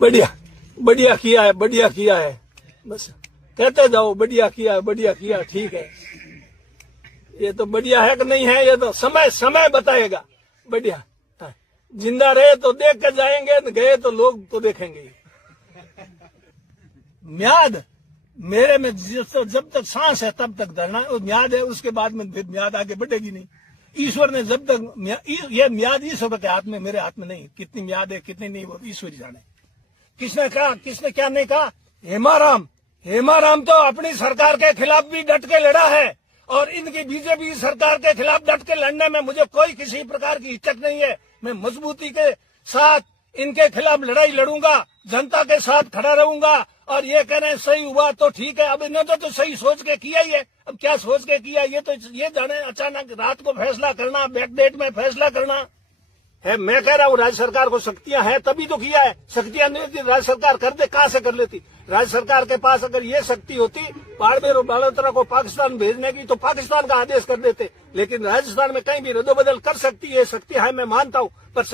बढ़िया बढ़िया किया है, बस कहते जाओ बढ़िया किया, ठीक है। ये तो बढ़िया है कि नहीं है, ये तो समय बताएगा। बढ़िया, जिंदा रहे तो देख कर जाएंगे, गए तो लोग तो देखेंगे। म्याद मेरे में जब तक सांस है तब तक धरना म्याद है, उसके बाद में फिर म्याद आगे बढ़ेगी नहीं। ईश्वर ने जब तक ये म्याद ईश्वर के हाथ में, मेरे हाथ में नहीं। कितनी म्याद है कितनी नहीं वो ईश्वर ही जाने। किसने कहा, किसने क्या नहीं कहा। हेमाराम तो अपनी सरकार के खिलाफ भी डट के लड़ा है, और इनकी बीजेपी सरकार के खिलाफ डट के लड़ने में मुझे कोई किसी प्रकार की हिचक नहीं है। मैं मजबूती के साथ इनके खिलाफ लड़ाई लड़ूंगा, जनता के साथ खड़ा रहूंगा। और ये कह रहे हैं सही हुआ तो ठीक है, अब इन्होंने तो सही सोच के किया ही है। अब क्या सोच के किया ये तो ये जाने, अचानक रात को फैसला करना, बैकडेट में फैसला करना है। मैं कह रहा हूँ राज्य सरकार को शक्तियां हैं तभी तो किया है। शक्तियां नहीं होती राज्य सरकार कर दे, कहां से कर लेती। राज्य सरकार के पास अगर ये शक्ति होती बाड़मेर और बालोतरा को पाकिस्तान भेजने की, तो पाकिस्तान का आदेश कर देते। लेकिन राजस्थान में कहीं भी रद्दोबदल कर सकती है, शक्ति है, मैं मानता हूँ। पर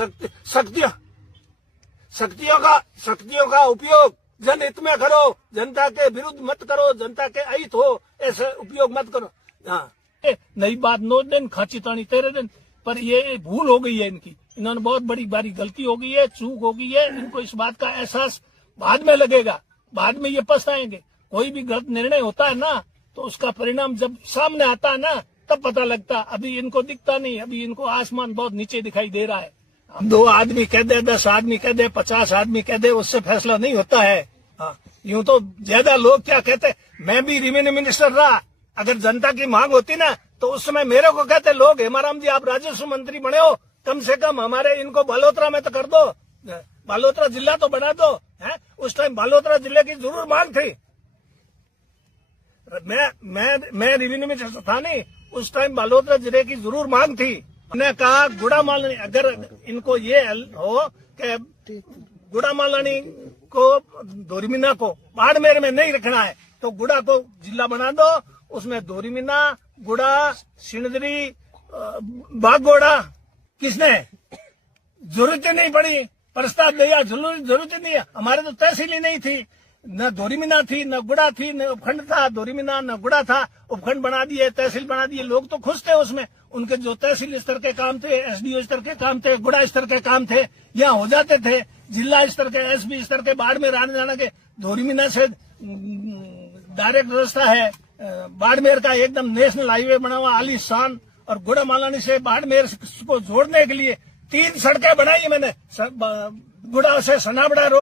शक्तियों का उपयोग जनहित में करो, जनता के विरुद्ध मत करो, जनता के अहित हो ऐसे उपयोग मत करो। हाँ, नई बात 9 दिन खाची तानी 13 दिन, पर ये भूल हो गई है इनकी। इन्होंने बहुत बड़ी गलती हो गई है, चूक हो गई है। इनको इस बात का एहसास बाद में लगेगा, बाद में ये पछताएंगे। कोई भी गलत निर्णय होता है ना, तो उसका परिणाम जब सामने आता है ना, तब पता लगता। अभी इनको दिखता नहीं, अभी इनको आसमान बहुत नीचे दिखाई दे रहा है। 2 आदमी कह दे, 10 आदमी कह दे, 50 आदमी कह दे, उससे फैसला नहीं होता है। हाँ, यूं तो ज्यादा लोग क्या कहते, मैं भी रेवेन्यू मिनिस्टर रहा। अगर जनता की मांग होती ना, तो उस समय मेरे को कहते लोग, हेमाराम जी आप राजस्व मंत्री बने हो, कम से कम हमारे इनको बालोतरा में तो कर दो, बालोतरा जिला तो बना दो। है उस टाइम बालोतरा जिले की जरूर मांग थी। मैं रेवेन्यू मिनिस्टर था नहीं, उस टाइम बालोतरा जिले की जरूर मांग थी। मैंने कहा गुड़ा मालानी, अगर इनको ये हो कि गुड़ा मालानी को, दोरीमीना को बाड़मेर में नहीं रखना है, तो गुड़ा को जिला बना दो। उसमें दोरीमीना, गुड़ा, सिणदरी, बागोड़ा, किसने जरूरत ही नहीं पड़ी। प्रस्ताव दिया, जरूरत ही नहीं है। हमारे तो तहसील ही नहीं थी, न दोरीमीना थी, न गुड़ा थी, न उपखंड था। दोरीमीना न गुड़ा था, उपखंड बना दिए, तहसील बना दिए। लोग तो खुश थे उसमें। उनके जो तहसील स्तर के काम थे, एसडीओ स्तर के काम थे, गुड़ा स्तर के काम थे, यहाँ हो जाते थे। जिला स्तर के, एसपी स्तर के, बाड़मेर आने जाने के। दोरीमीना से डायरेक्ट रास्ता है बाड़मेर का, एकदम नेशनल हाईवे बना हुआ आलीशान। और गुड़ा मालानी से बाड़मेर को जोड़ने के लिए 3 सड़कें बनाई मैंने। गुड़ा से सनाबड़ा रोड